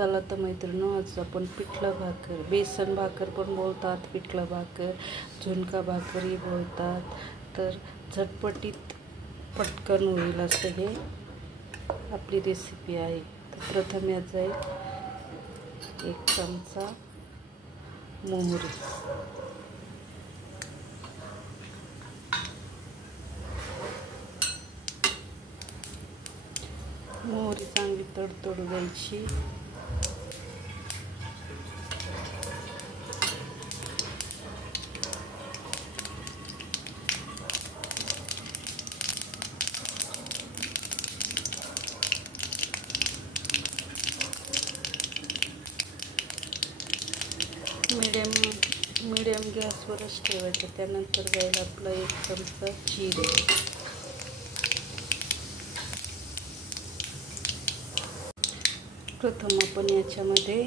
चला तर मैत्रिणींनो, आज आपण पिठलं भाकर, बेसन भाकर पण बोलतात, पिठलं भाकर, झुणका भाकरही बोलतात. तर झटपटीत पटकन होईल असं हे आपली रेसिपी आहे. तर प्रथम यात जाईल 1 चमचा मोहरी, मोहरी चांगली तडतडू द्यायची. मीडियम गॅसवरच ठेवायचं. त्यानंतर जाईल आपला 1 चमचा जिरे, प्रथम आपण याच्यामध्ये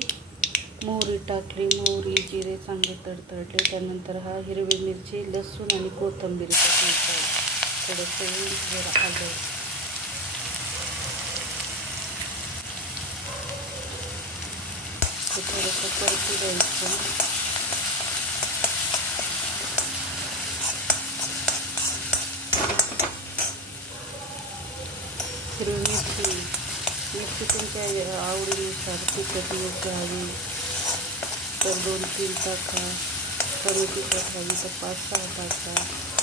मोहरी टाकली. मोहरी जिरे चांगले तडतडले. त्यानंतर हा हिरवी मिरची, लसूण आणि कोथिंबीर टाकायची. थोडंसं जरा आलं, थोडंसं परतू द्यायचं. हिरवी मिरची तुमच्या आवडीनुसार तिखट मिरची हवी तर 2-3 टाका, कमी तिखट हवी तर 5-6 टाका.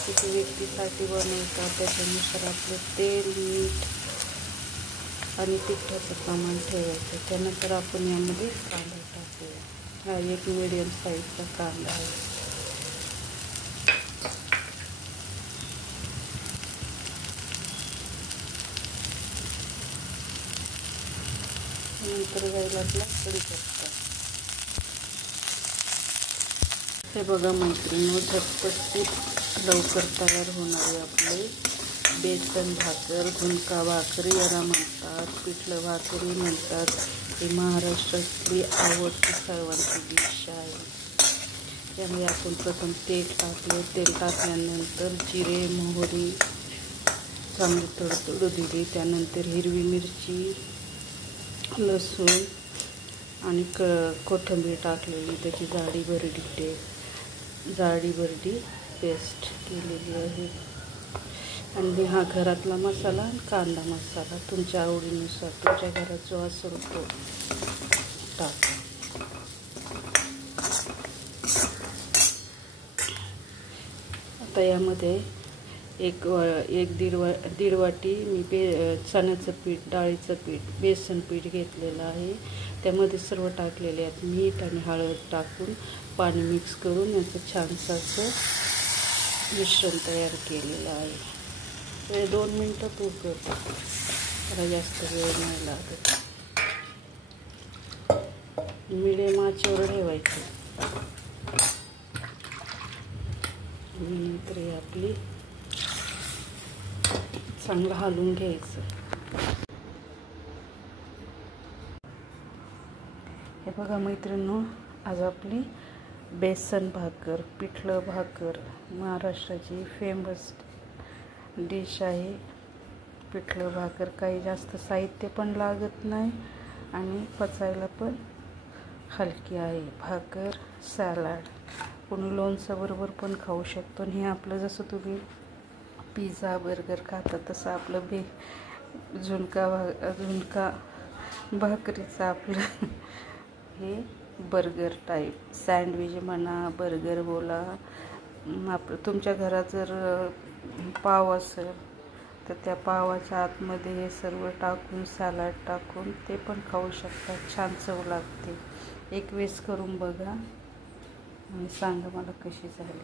किती व्यक्तीसाठी बनवतात त्याच्यानुसार आपलं तेल, मीठ आणि तिखटाचं प्रमाण ठेवायचं. त्यानंतर आपण यामध्ये कांदा टाकूया. हा 1 मीडियम साईजचा कांदा आहे. नंतर जाईल आपला कढीपत्ता. हे बघा मैत्रिणींनो, झटपटीत लवकर तयार होणारे आपले बेसन भाकर, झुणका भाकरी याला म्हणतात, पिठलं भाकरी म्हणतात. ही महाराष्ट्रातली आवडती सर्वांची डिश आहे. त्यामुळे आपण प्रथम तेल टाकले. तेल टाकल्यानंतर जिरे, मोहरी चांगली तडतडू दिली. त्यानंतर हिरवी मिरची, लसूण आणि कोथिंबीर टाकलेली. त्याची जाडी भरडी पेस्ट केलेली आहे. आणि हा घरातला मसाला, कांदा मसाला तुमच्या आवडीनुसार, तुमच्या घरात जो असेल तो टाका. आता यामध्ये दीड वाटी मी चण्याचं पीठ, डाळीचं पीठ, बेसन पीठ घेतलेलं आहे. त्यामध्ये सर्व टाकलेले आहेत. मीठ आणि हळद टाकून पाणी मिक्स करून याचं छानसं असं मिश्रण तयार केलेलं आहे. हे 2 मिनटात उकळतं, त्याला जास्त वेळ नाही लागत. मीडियम आचेवर ठेवायचं. नंतर हे आपली चांगलं हलवून घ्यायचं. हे बघा मैत्रिणींनो, आज आपली बेसन भाकर, पिठलं भाकर महाराष्ट्राची फेमस डिश आहे. पिठलं भाकर काही जास्त साहित्य पण लागत नाही आणि पचायला पण हलकी आहे. भाकर, सॅलड, कोणी लोणच्याबरोबर पण खाऊ शकतो. आणि हे आपलं जसं तुम्ही पिझ्झा, बर्गर खाता तसं आपलं झुणका भाकरीचं आपलं हे बर्गर टाईप सँडविच म्हणा, बर्गर बोला. तुमच्या घरात जर पाव असेल तर त्या पावाच्या आतमध्ये हे सर्व टाकून, सॅलड टाकून ते पण खाऊ शकता. छान चव लागते. एक वेळेस करून बघा आणि सांगा मला कशी झाली.